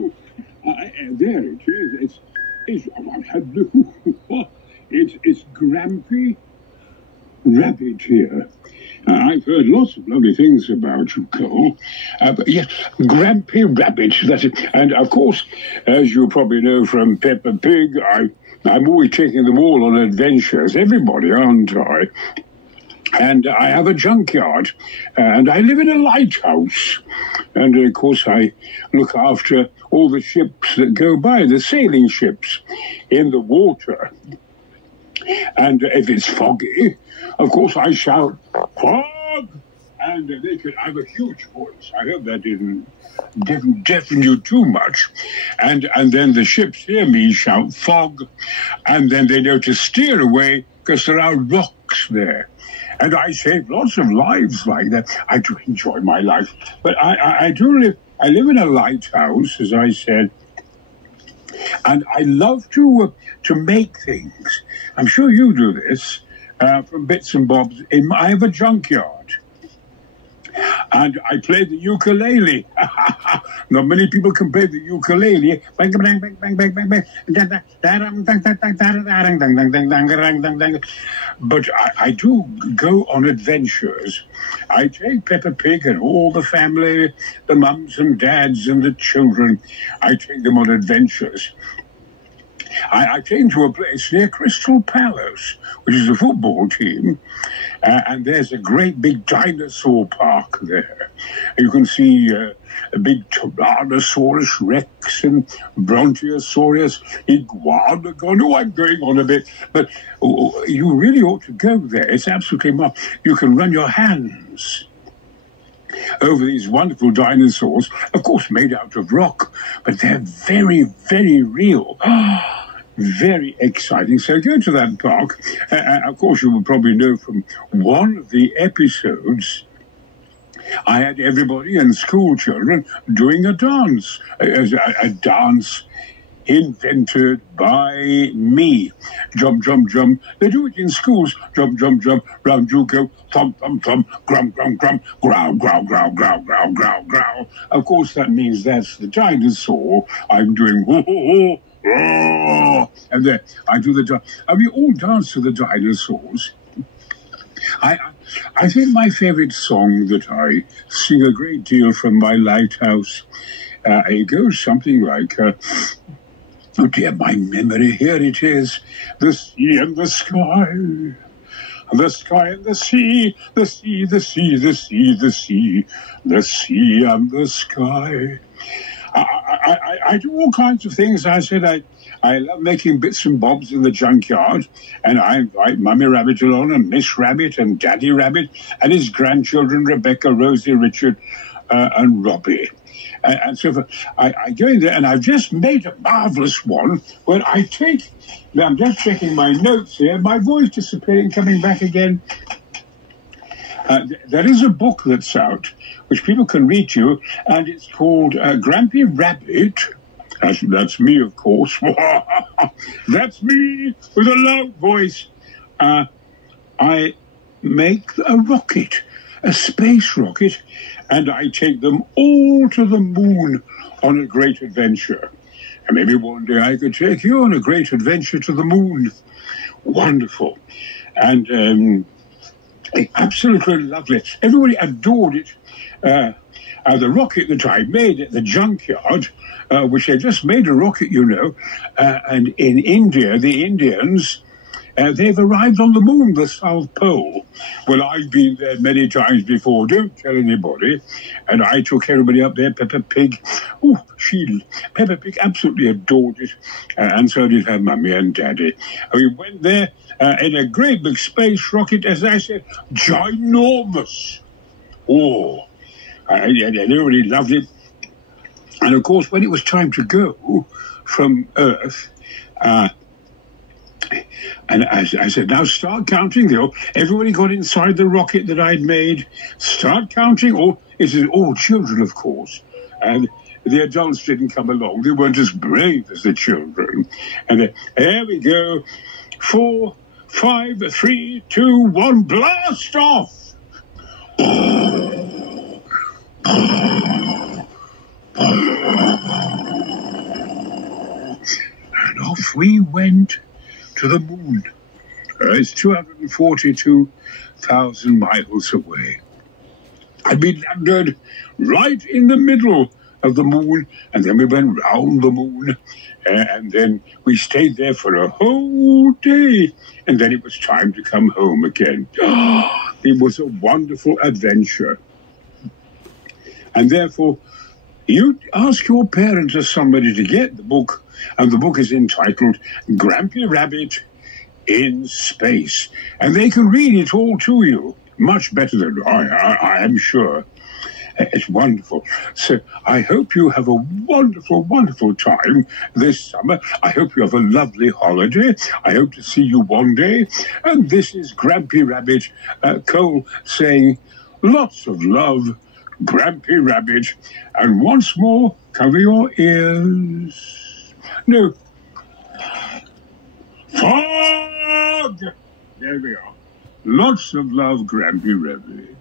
There it is. It's Grampy Rabbit here. I've heard lots of lovely things about you, Cole. But yes, Grampy Rabbit, that's it. And of course, as you probably know from Peppa Pig, I'm always taking them all on adventures. Everybody, aren't I? And I have a junkyard, and I live in a lighthouse. And of course, I look after all the ships that go by, the sailing ships in the water. And if it's foggy, of course, I shout, "Fog!" And they could have a huge voice. I hope that didn't deafen you too much. And then the ships hear me shout, "Fog!" And then they know to steer away because there are rocks there. And I save lots of lives like that. I do enjoy my life. But I live in a lighthouse, as I said. And I love to make things. I'm sure you do this from bits and bobs. I have a junkyard. And I play the ukulele. Not many people can play the ukulele. But I do go on adventures. I take Peppa Pig and all the family, the mums and dads and the children. I take them on adventures. I came to a place near Crystal Palace, which is a football team, and there's a great big dinosaur park there. You can see a big Tyrannosaurus Rex and Brontosaurus, Iguanodon. Oh, I'm going on a bit, but you really ought to go there. It's absolutely marvelous. You can run your hands over these wonderful dinosaurs, of course made out of rock, but they're very, very real. Very exciting. So go to that park. Of course, you will probably know from one of the episodes, I had everybody and school children doing a dance. A dance invented by me. Jump, jump, jump. They do it in schools. Jump, jump, jump. Round you go. Thump, thump, thump. Grum, grum, grum. Growl, growl, growl, growl, growl, growl, growl. Of course, that means that's the dinosaur. I'm doing whoa, whoa, whoa. Oh, and then I do the dance. I mean, all dance to the dinosaurs. I think my favorite song that I sing a great deal from my lighthouse, it goes something like, oh dear, my memory, here it is, the sea and the sky. The sky and the sea, the sea, the sea, the sea, the sea, the sea and the sky. I do all kinds of things. I said I love making bits and bobs in the junkyard, and I invite Mummy Rabbit along, and Miss Rabbit, and Daddy Rabbit, and his grandchildren, Rebecca, Rosie, Richard, and Robbie. And so I go in there, and I've just made a marvellous one where I take... Now, I'm just checking my notes here. My voice disappearing, coming back again. There is a book that's out, which people can read to, and it's called Grampy Rabbit. That's me, of course. That's me with a loud voice. I make a rocket, a space rocket, and I take them all to the moon on a great adventure. And maybe one day I could take you on a great adventure to the moon. Wonderful. And absolutely lovely. Everybody adored it. The rocket that I made at the junkyard, which they just made a rocket, you know, and in India, the Indians, they've arrived on the moon, the South Pole. Well, I've been there many times before. Don't tell anybody. And I took everybody up there. Peppa Pig. Oh, Peppa Pig absolutely adored it. And so did her mummy and daddy. We went there in a great big space rocket, as I said, ginormous. Oh, everybody loved it. And of course, when it was time to go from Earth, and I said, now start counting. Everybody got inside the rocket that I'd made. Start counting. It is all children, of course. And the adults didn't come along. They weren't as brave as the children. And there we go. 4, 5, 3, 2, 1, blast off! And off we went to the moon. It's 242,000 miles away. And we landed right in the middle of the moon, and then we went round the moon, and then we stayed there for a whole day, and then it was time to come home again. It was a wonderful adventure. And therefore, you ask your parents or somebody to get the book, and the book is entitled Grampy Rabbit in Space, and they can read it all to you, much better than I am sure. It's wonderful. So I hope you have a wonderful, wonderful time this summer. I hope you have a lovely holiday. I hope to see you one day. And this is Grampy Rabbit, Cole, saying lots of love, Grampy Rabbit. And once more, cover your ears. No. Fog! There we are. Lots of love, Grampy Rabbit.